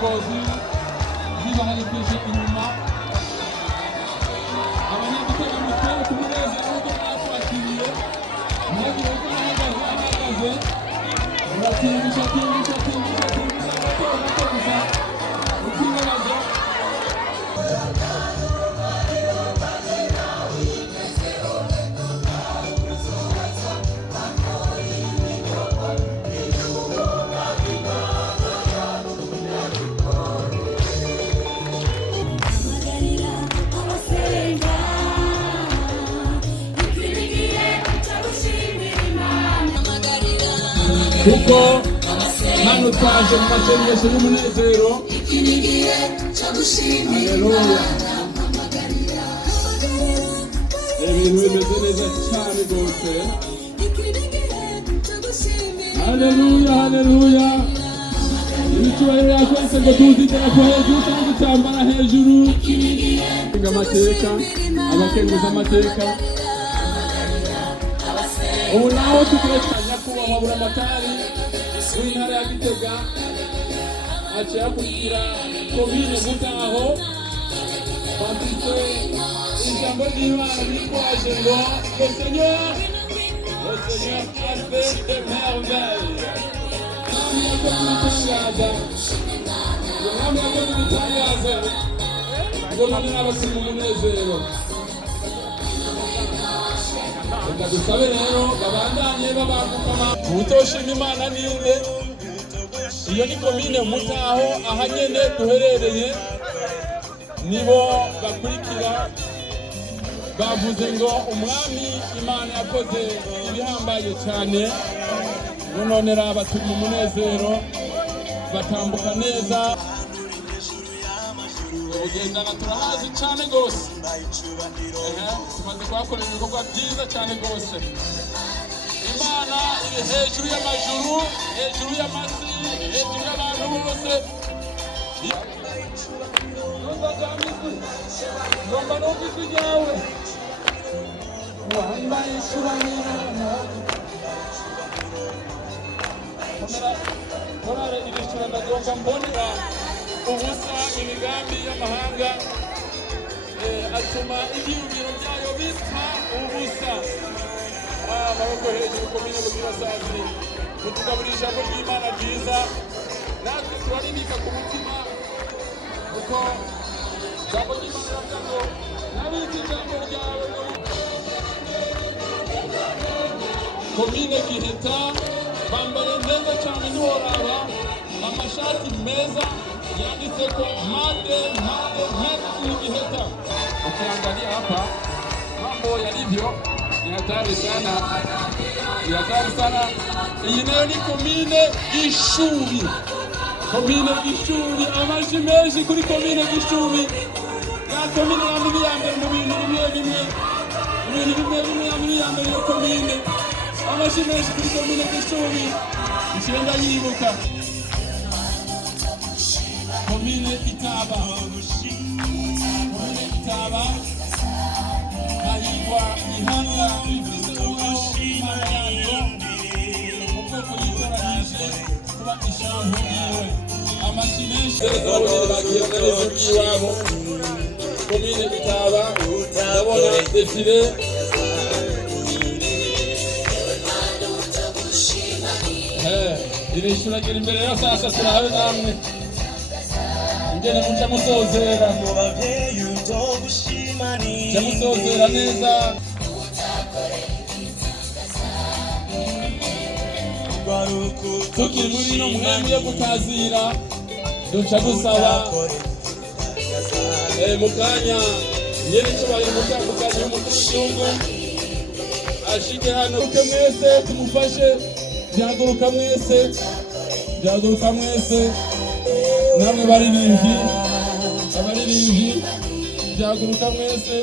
indongozi zibaherekeje inyuma abanyagitega mutware ku munezero w'uko mwatwakiriye ntihagire uko ahagaze uratimbisha gato gusa ukibabaza kuko hano twaje mu masengesho y'umunezero. Haleluya, ibintu bimeze neza cyane rwose. Haleluya, haleluya, ibicyubahiro yakwese ngo tuzigera ko hejuru cyangwa dutambara hejuru. Amateka, abakenguza amateka, ubu naho tugereka nyakubahwa buramatari w'intara ya Gitega aciye akurikira komine Mutaho bafite ijambo ry'Imana bitwaje ngo le Seigneur a fait des merveilles. Umwami yakoze ibitangaza ngo none n'abasiri mu munezero. Ndagusabe rero babandanye babangukama utoshima Imana ninde. Iyo ni komine Mutaho aha nyene duherereye, nibo bakurikira bavuze ngo umwami Imana yakoze ibihambaye cyane, none raba turi mu munezero batambuka neza. Ugendana turahazi cyane rwose, tumaze kuhakorera ibikorwa byiza cyane rwose. Imana iri hejuru y'amajuru, hejuru y'amasi, hejuru y'abantu bose. Ngomba numva ijwi ryawe wambaye icyubahiro. Korale iricura ndagomba mbonera ubusa imigambi y'amahanga, atuma ibyiyumviro byayo bipfa ubusa. Amaboko hejuru komine Bukirasazi mutugaburira ijambo ry'Imana ryiza, natwe turaribika ku mutima kuko ijambo ry'Imana riravuga ngo nabika ijambo ryawe. Komine Giheta bambaye neza cyane ntiworaba, amashati meza yanditseko made ni Giheta. Ukiangalia hapa mambo yalivyo ni hatari sana, ni hatari sana. Iyi nayo ni komine Gishubi, komine Gishubi. Amaji menshi kuri komine Gishubi, ya komine ya mbere mu bintu bimwe ya mbere yo komine. Amaji menshi kuri komine Gishubi, icyenda yibuka. Komine Itaba, hahirwa ihanga rifise uhoraho Imana yaryo, ubwoko yitoranyije kuba ijambo ryiwe. Amaji menshi bagiye neza iwabo. Komine Itaba ndabona defile. Irishuragira imbere yo sasa turahawe namwe ingene muca musozera neza. Tukiri muri ino mugambi yo gutazira duca dusaba mu kanya nyene icyubahiro mutandukanye y'umukuru w'igihugu ashike hano. Mwese tumufashe, byaguruka mwese namwe baririmbyi, byaguruka mwese.